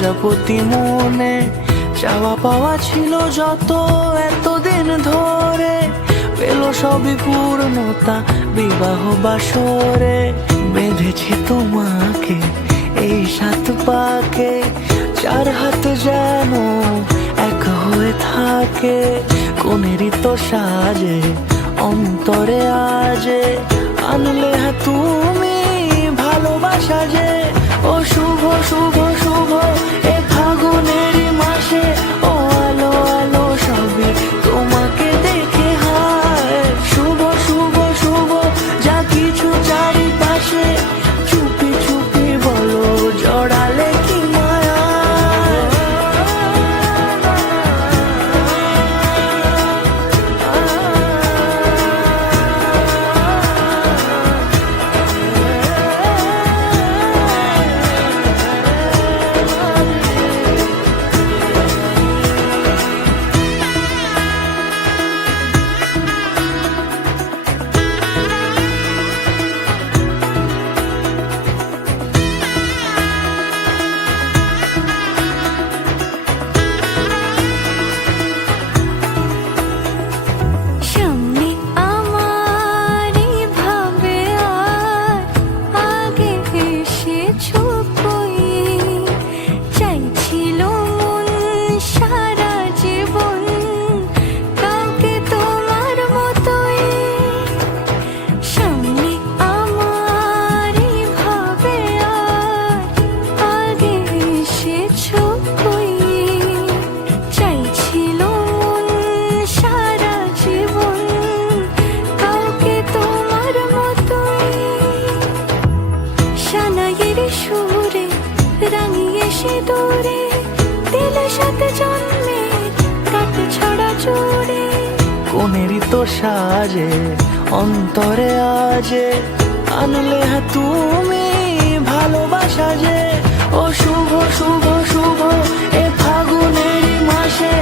প্রজাপতি মনে চাওয়া পাওয়া ছিল যত এতদিন ধরে, পেল সবই পূর্ণতা বিবাহ বাসরে। বেঁধেছি তোমাকে এই 7 পাকে, 4 হাত যেন এক হয়ে থাকে। কোনেরই তো সাজে অন্তরে আজে, আনলে তুমি ভালোবাসা যে। ও শুভ শুভ শুভ এ ফাগুনেরই মাসে, ও আলো আলো সবে তোমাকে দেখে হায়। শুভ শুভ শুভ যা কিছু চারিপাশে, চুপি চুপি বলো জড়ালে কি মায়া। সুরে রাঙিয়ে সে দূরে দিলে 7 জন্মে কাট ছড়া জোড়ে। কোনেরই তো সাজে অন্তরে আজে, আনলে তুমি ভালোবাসা যে। ও শুভ শুভ শুভ এ ফাগুনেরই মাসে,